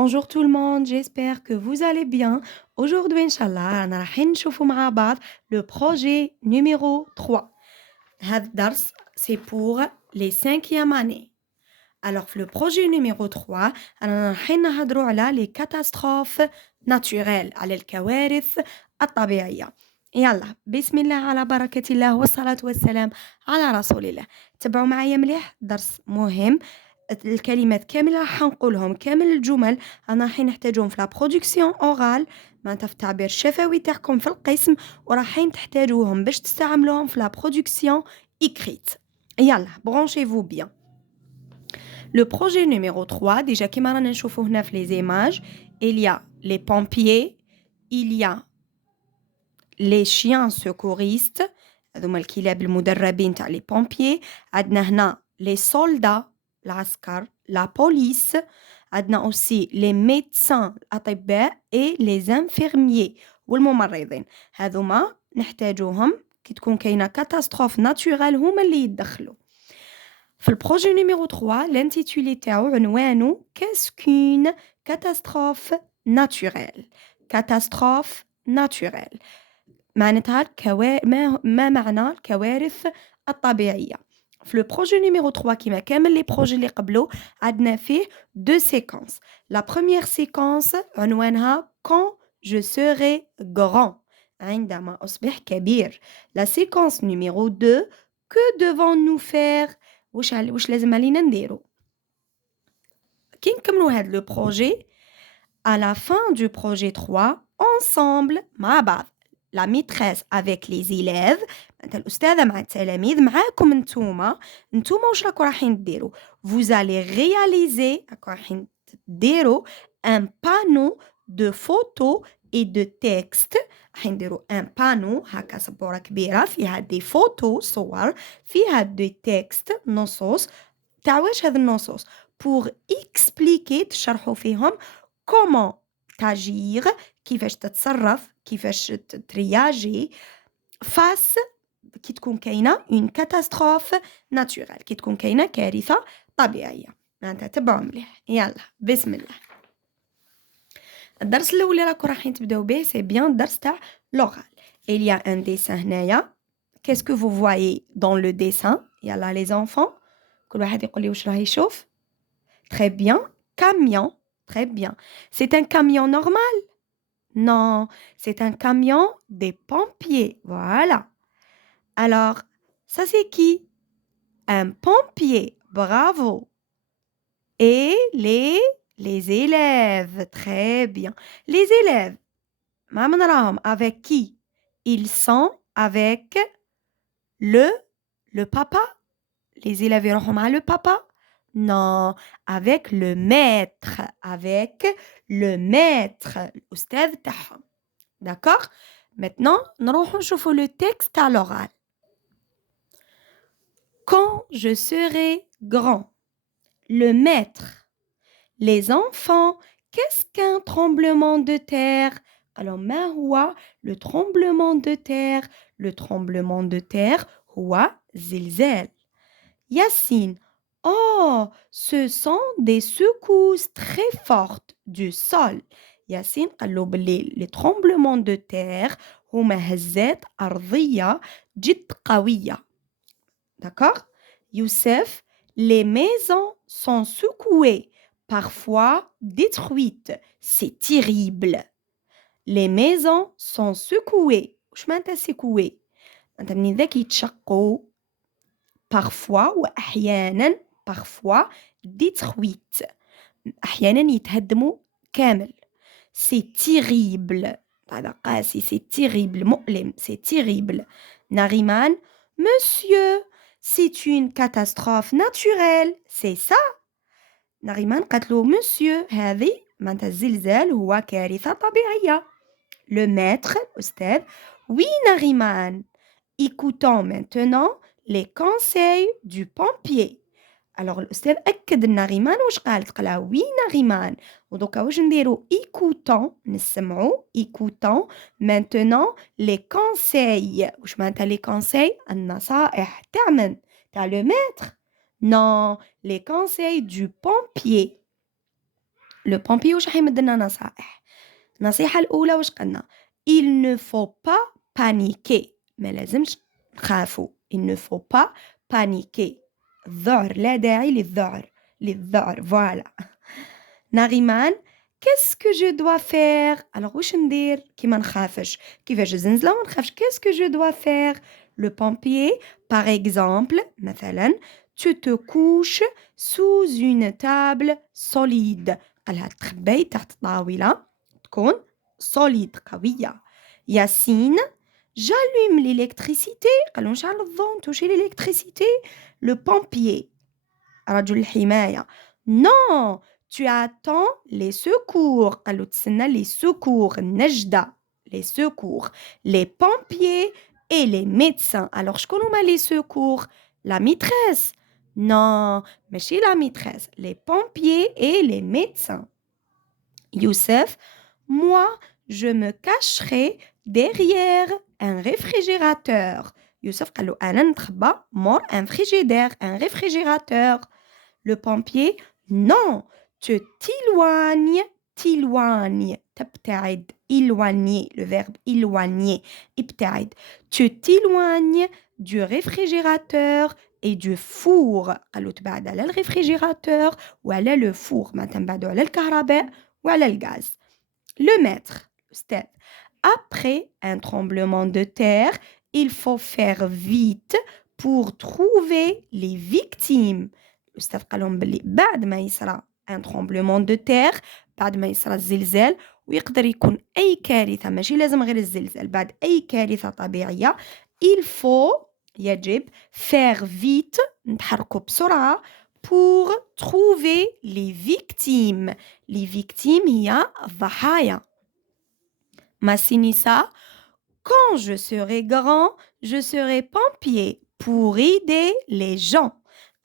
Bonjour tout le monde, j'espère que vous allez bien. Aujourd'hui, Inch'Allah, رانا رايحين نشوفوا مع بعض le projet numéro 3. هذا الدرس c'est pour les 5e années. Alors, le projet numéro 3, رانا رايحين نهضروا على les catastrophes naturelles, على الكوارث الطبيعية. يلا بسم الله على بركة الله والصلاة والسلام على رسول الله. تبعوا معايا مليح درس مهم. الكلمات كاملة راح نقولهم كامل الجمل رانا رايحين نحتاجوهم في لا برودكسيون اورال معناتها في التعبير الشفوي تاعكم في القسم ورايحين تحتاجوهم باش تستعملوهم في لا برودكسيون écrite. يلا branchez-vous bien. Le projet numéro 3, déjà كيما رانا نشوفوا هنا في les images, il y a les pompiers, il y a les chiens secouristes, هذوما الكلاب المدربين تاع les pompiers, عندنا هنا les soldats العسكر la police عندنا aussi les médecins الأطباء et les infirmiers والممرضين هذوما نحتاجوهم كي تكون كاينة كاتاستروف ناتورال هما اللي يتدخلوا في البروجي نيميرو 3 l'intitulé تاعو عنوانه qu'est-ce qu'une catastrophe naturelle catastrophe naturelle معناتها ما معنى الكوارث الطبيعية في لو بروجي نيميرو 3 كيما كامل لي بروجي اللي قبله عندنا فيه دو سيكونس لا بروميير سيكونس عنوانها quand je serai grand عندما أصبح كبير لا سيكونس نيميرو 2 que devons-nous faire واش لازم علينا نديرو كي نكملو هاد لو بروجي à la fin du projet 3 ensemble مع بعض la maîtresse avec les élèves معناتها الأستاذة مع التلاميذ معاكم نتوما واش راكم رايحين ديروا vous allez réaliser راكم رايحين ديروا un panneau de photos et de textes راح نديروا un panneau هكا سبورة كبيرة فيها دي فوتو صور فيها دي تكست نصوص تاع واش هاد النصوص pour expliquer تشرحوا فيهم comment t'agir كيفاش تتصرف كيفاش ترياجي face كي تكون كاينة une catastrophe naturelle كي تكون كاينة كارثة طبيعية معناتها تبعوا مليح يلا بسم الله الدرس الأول اللي راكم رايحين تبداو به سي بيان الدرس تاع l'oral il y a un dessin هنايا qu'est-ce que vous voyez dans le dessin يلا les enfants كل واحد يقول لي واش راه يشوف très bien camion très bien c'est un camion normal non c'est un camion des pompiers voilà alors ça c'est qui un pompier bravo et les élèves très bien les élèves ما نراهم avec qui ils sont avec le papa les élèves يروحوا مع le papa non avec le maître avec le maître الأستاذ تاعهم d'accord maintenant نروحوا نشوفوا le texte à l'oral quand je serai grand le maître les enfants qu'est-ce qu'un tremblement de terre alors ما هو le tremblement de terre le tremblement de terre هو زلزال Yacine oh ce sont des secousses très fortes du sol ياسين قالوا باللي les tremblements de terre هما هزات أرضية جد قوية d'accord Youssef les maisons sont secouées parfois détruites c'est terrible les maisons sont secouées واش معناتها secouées معناتها من ذاك يتشقوا parfois وأحيانا parfois détruites أحيانا يتهدموا كامل c'est terrible هذا قاسي c'est terrible مؤلم c'est terrible ناريمان monsieur c'est une catastrophe naturelle c'est ça ناريمان قالت له monsieur هذه معناتها الزلزال هو كارثة طبيعية le maître الأستاذ oui ناريمان écoutons maintenant les conseils du pompier alors الأستاذ أكد النغيمان واش قالت قالها وي نغيمان ودوكا واش نديرو écoutons نسمعو écoutons maintenant les conseils واش معناتها les conseils النصائح تاع من تاع le maître non les conseils du pompier le pompier واش راح يمد لنا نصائح. النصيحة الأولى واش قلنا؟ Il ne faut pas paniquer. ما لازمش نخافوا. Il ne faut pas paniquer. الذعر لا داعي للذعر. Voilà. نغيمان qu'est-ce que je dois faire? Alors واش ندير كي ما نخافش؟ كيفاش الزنزلة وما نخافش؟ qu'est-ce que je dois faire? Le pompier, par exemple, مثلا tu te couches sous une table solide. قالها تخبي تحت طاولة تكون solide قوية. ياسين j'allume l'électricité. قالوا نشعل الضوء نتوشي l'électricité. Le pompier رجل الحماية non tu attends les secours. قالوا تسنى les secours النجدة les secours. Les pompiers et les médecins. Alors شكون هما les secours? La maîtresse. Non ماشي la maîtresse. Les pompiers et les médecins. Youssef moi je me cacherai derrière un réfrigérateur. Youssef قالوا أنا نتخبى مور un frigidaire un réfrigérateur. Le pompier non tu t'éloignes تبتعد éloigner le verbe éloigner ابتعد. Tu t'éloignes du réfrigérateur et du four. قالوا تبعد على الريفريجيراتور وعلى le four. ما تنبعدوا على الكهرباء وعلى الغاز. Le maître الأستاذ après un tremblement de terre il faut faire vite pour trouver les victimes. الأستاذ قال لهم باللي بعد ما يصرى ان tremblement de terre بعد ما يصرى الزلزال ويقدر يكون أي كارثة ماشي لازم غير الزلزال بعد أي كارثة طبيعية il faut يجب faire vite نتحركوا بسرعة pour trouver les victimes. Les victimes هي الضحايا. Massinissa quand je serai grand je serai pompier pour aider les gens.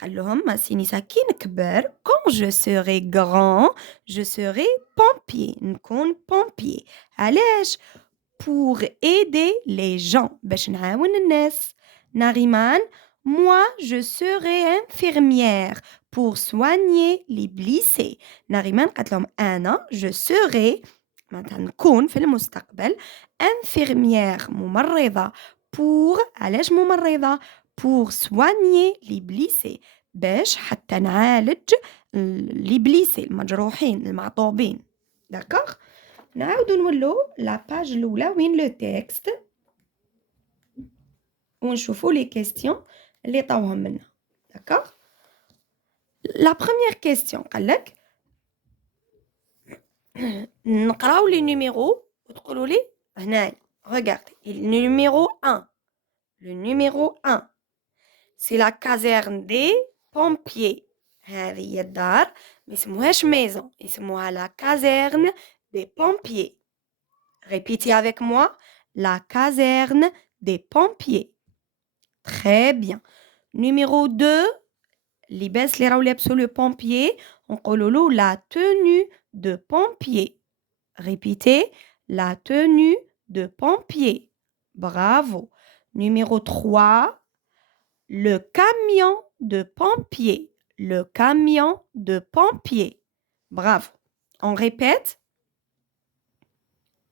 قال لهم ماسينيسا كي نكبر quand je serai grand je serai pompier نكون pompier. علاش؟ pour aider les gens باش نعاون الناس. ناريمان moi je serai infirmière pour soigner les blessés. ناريمان قالت لهم أنا je serai معناتها نكون في المستقبل infirmière ممرضة pour علاش ممرضة pour soigner les blessés باش حتى نعالج les blessés المجروحين المعطوبين. داكوغ نعاودو نولو لاباج الأولى وين لو تكست ونشوفو لي كيستيون اللي عطاوهم منا. داكوغ لا بروميير كيستيون قالك نقراو لي نيميرو وتقولوا لي هنايا regardez numéro 1 le numéro 1 c'est la caserne des pompiers. هذه هي الدار ما يسموهاش maison يسموها la caserne des pompiers. Répétez avec moi la caserne des pompiers. Très bien. Numéro 2 لباس اللي راهو لابسو le pompier نقولوا له la tenue de pompier. Répétez la tenue de pompier. Bravo. Numéro 3 le camion de pompier. Le camion de pompier. Bravo. On répète.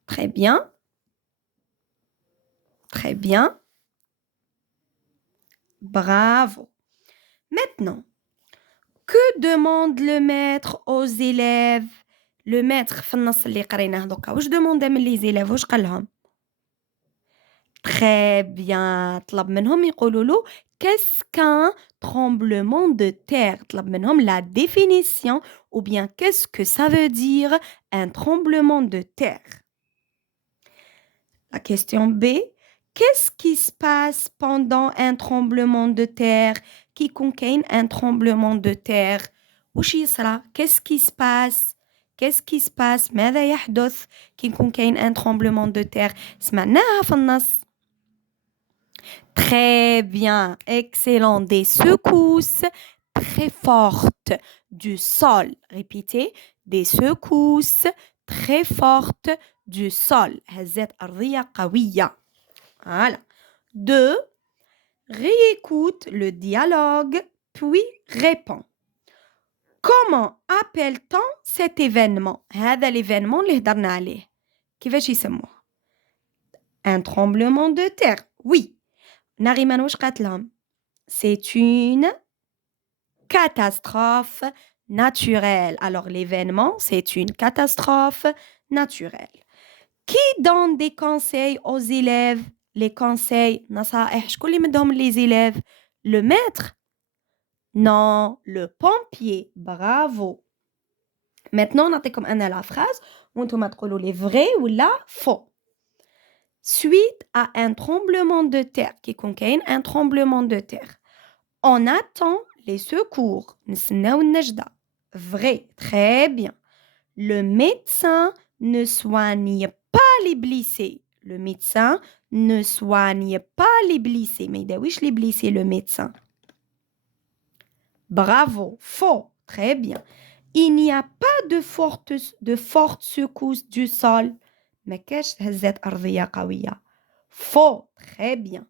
Très bien. Très bien. Bravo. Maintenant, que demande le maître aux élèves? Le maître في النص اللي قريناه دوكا واش demande من les élèves واش قالهم؟ Très bien. طلب منهم يقولوا له qu'est-ce qu'un tremblement de terre. طلب منهم la définition ou bien qu'est-ce que ça veut dire un tremblement de terre. La question B. Qu'est-ce qui se passe pendant un tremblement de terre qui contient un tremblement de terre? وش يصرى؟ Qu'est-ce qui se passe? Qu'est-ce qui se passe? ماذا يحدث qui contient un tremblement de terre? سمعناها في النص. Très bien, excellent. Des secousses très fortes du sol. Répétez, des secousses très fortes du sol. هزات أرضية قوية. Voilà. 2. Réécoute le dialogue, puis réponds. Comment appelle-t-on cet événement? هذا l'événement اللي هدرنا عليه. كيفاش يسموه؟ Un tremblement de terre. Oui. نغيمان واش قالت لهم؟ C'est une catastrophe naturelle. Alors l'événement, c'est une catastrophe naturelle. Qui donne des conseils aux élèves? Les conseils, نصائح شكون اللي مدهم les élèves? Le maître? Non, le pompier. Bravo. Maintenant, نعطيكم أنا la phrase وانتم تقولوا les vrais ou la faux. Suite à un tremblement de terre, qui contient un tremblement de terre, on attend les secours. نستناو النجدة. Vrai, très bien. Le médecin ne soigne pas les blessés. Le médecin ne soigne pas les blessés. Mais يداويش les blessés, le médecin. Bravo, faux, très bien. Il n'y a pas de fortes secousses du sol. ما كاش هزات أرضية قوية. Faux, très bien.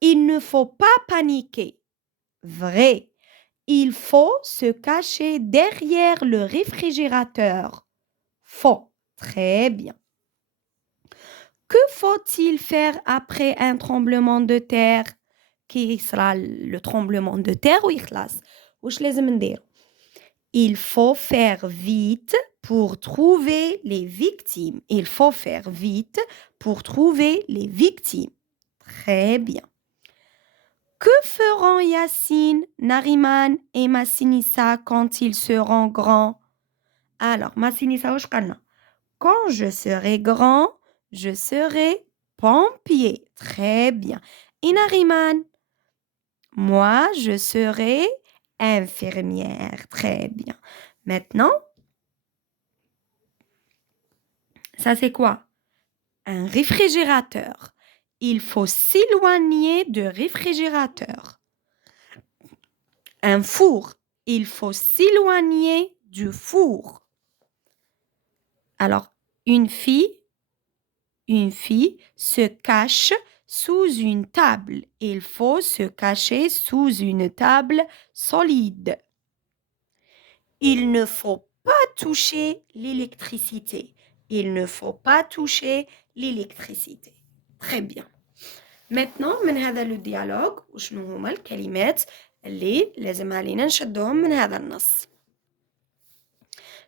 Il ne faut pas paniquer. Vrai. Il faut se cacher derrière le réfrigérateur. Faux. Très bien. Que faut-il faire après un tremblement de terre? Qui sera le tremblement de terre ou يخلص؟ واش لازم ندير؟ Il faut faire vite pour trouver les victimes. Il faut faire vite pour trouver les victimes. Très bien. Que feront Yassine, Nariman et Massinissa quand ils seront grands? Alors, Massinissa, واش قالنا؟ Quand je serai grand, je serai pompier. Très bien. Et Nariman? Moi, je serai infirmière. Très bien. Maintenant, ça c'est quoi? Un réfrigérateur. Il faut s'éloigner du réfrigérateur. Un four. Il faut s'éloigner du four. Alors, une fille se cache sous une table. Il faut se cacher sous une table solide. Il ne faut pas toucher l'électricité. Il ne faut pas toucher l'électricité. Très bien. Maintenant, من هذا le dialogue وشنو هما الكلمات اللي لازم علينا نشدهم من هذا النص.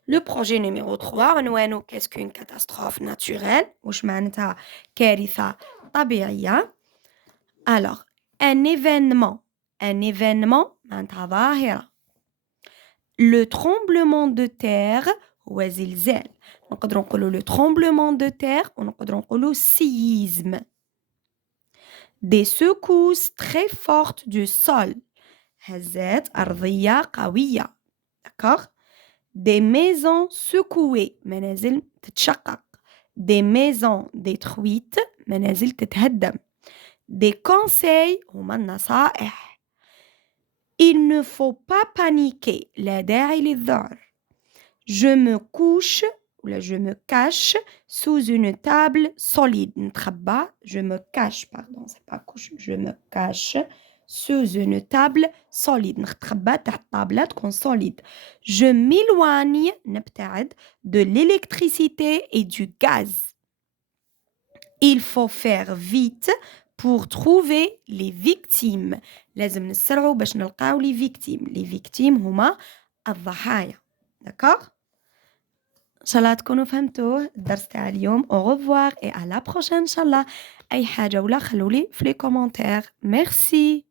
Le projet numéro 3 عنوانه qu'est-ce qu'une catastrophe naturelle وش معناتها كارثة طبيعية. Alors, un événement معناتها ظاهرة. Le tremblement de terre هو زلزال. نقدروا نقولوا le tremblement de terre ونقدروا نقولوا séisme. Des secousses très fortes du sol. هزات أرضية قوية. D'accord? Des maisons secouées. منازل تتشقق. Des maisons détruites. منازل تتهدم. Des conseils هما النصائح. Il ne faut pas paniquer. لا داعي للذعر. Je me couche ou je me cache sous une table solide. نتخبى. Je me cache, pardon, c'est pas couche. Je me cache sous une table solide. نتخبى تحت طابلة تكون solide. Je m'éloigne نبتعد de l'électricité et du gaz. Il faut faire vite pour trouver les victimes. لازم نسرعوا باش نلقاو les victimes. Les victimes هما الضحايا. D'accord? إن شاء الله تكونوا فهمتوه الدرس تاع اليوم. au revoir et à la prochaine إن شاء الله. أي حاجة ولا خلولي في les commentaires. Merci.